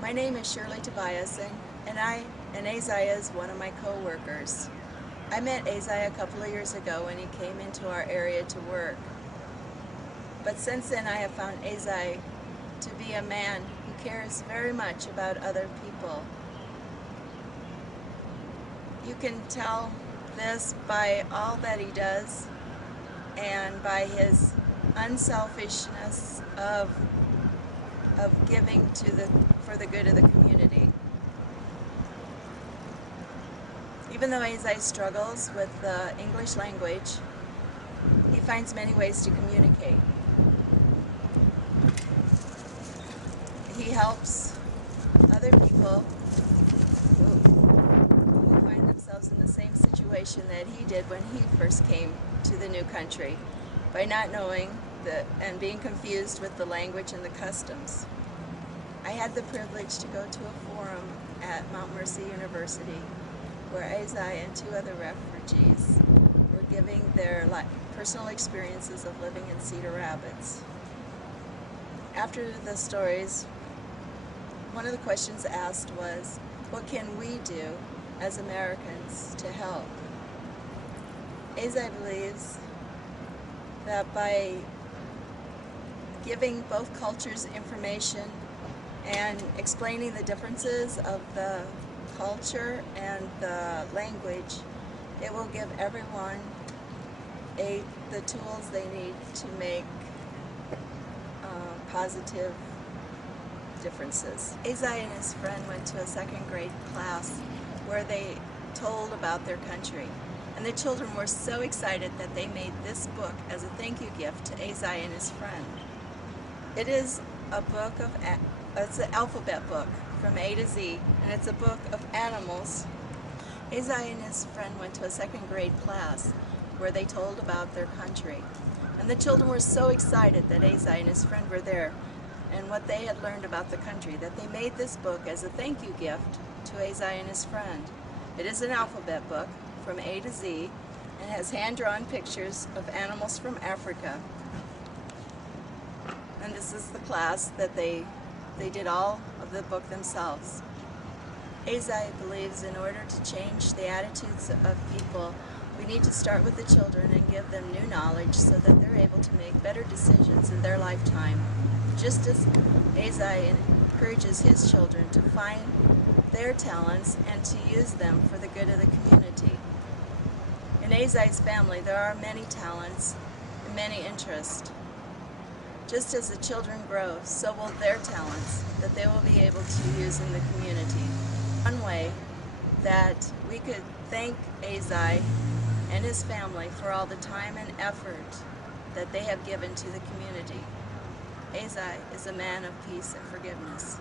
My name is Shirley Tobiason, and Esaie is one of my co-workers. I met Esaie a couple of years ago when he came into our area to work. But since then I have found Esaie to be a man who cares very much about other people. You can tell this by all that he does and by his unselfishness of giving for the good of the community. Even though Esaie struggles with the English language, he finds many ways to communicate. He helps other people who find themselves in the same situation that he did when he first came to the new country, by not knowing and being confused with the language and the customs. I had the privilege to go to a forum at Mount Mercy University where Esaie and two other refugees were giving their personal experiences of living in Cedar Rapids. After the stories, one of the questions asked was, what can we do as Americans to help? Esaie believes that by giving both cultures information and explaining the differences of the culture and the language, it will give everyone the tools they need to make positive differences. Esaie and his friend went to a second grade class where they told about their country. And the children were so excited that they made this book as a thank you gift to Esaie and his friend. It is a book it's an alphabet book from A to Z, and it's a book of animals. Esaie and his friend went to a second grade class where they told about their country. And the children were so excited that Esaie and his friend were there and what they had learned about the country, that they made this book as a thank you gift to Esaie and his friend. It is an alphabet book from A to Z and has hand-drawn pictures of animals from Africa. And this is the class that they did all of the book themselves. Esaie believes in order to change the attitudes of people, we need to start with the children and give them new knowledge so that they're able to make better decisions in their lifetime, just as Esaie encourages his children to find their talents and to use them for the good of the community. In Esaie's family, there are many talents and many interests. Just as the children grow, so will their talents that they will be able to use in the community. One way that we could thank Esaie and his family for all the time and effort that they have given to the community. Esaie is a man of peace and forgiveness.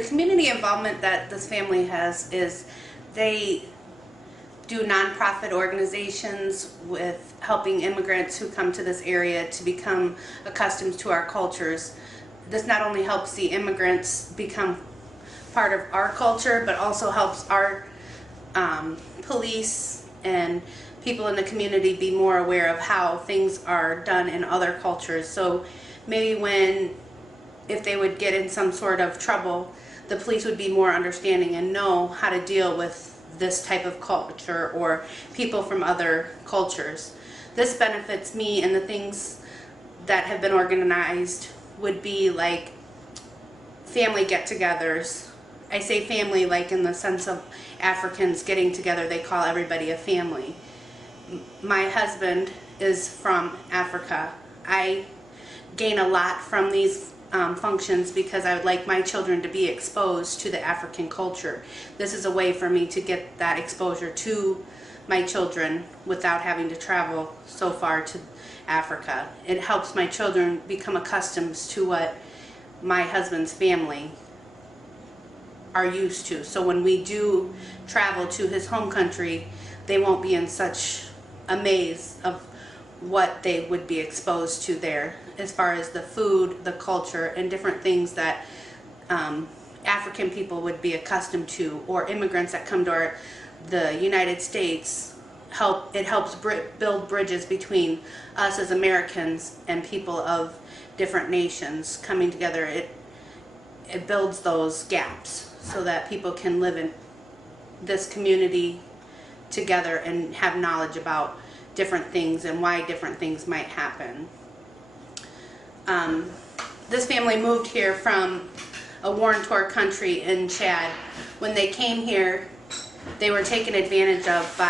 The community involvement that this family has is they do nonprofit organizations with helping immigrants who come to this area to become accustomed to our cultures. This not only helps the immigrants become part of our culture, but also helps our police and people in the community be more aware of how things are done in other cultures. So maybe if they would get in some sort of trouble, the police would be more understanding and know how to deal with this type of culture or people from other cultures. This benefits me, and the things that have been organized would be like family get-togethers. I say family like in the sense of Africans getting together, they call everybody a family. My husband is from Africa. I gain a lot from these functions because I would like my children to be exposed to the African culture. This is a way for me to get that exposure to my children without having to travel so far to Africa. It helps my children become accustomed to what my husband's family are used to. So when we do travel to his home country, they won't be in such a maze of what they would be exposed to there as far as the food, the culture, and different things that African people would be accustomed to, or immigrants that come to the United States. It helps build bridges between us as Americans and people of different nations coming together. It builds those gaps so that people can live in this community together and have knowledge about different things and why different things might happen. This family moved here from a war-torn country in Chad. When they came here, they were taken advantage of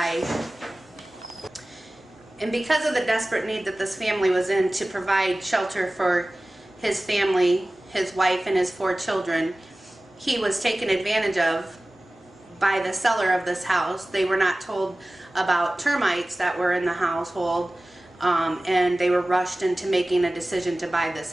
and because of the desperate need that this family was in to provide shelter for his family, his wife, and his 4 children, he was taken advantage of by the seller of this house. They were not told about termites that were in the household, and they were rushed into making a decision to buy this house.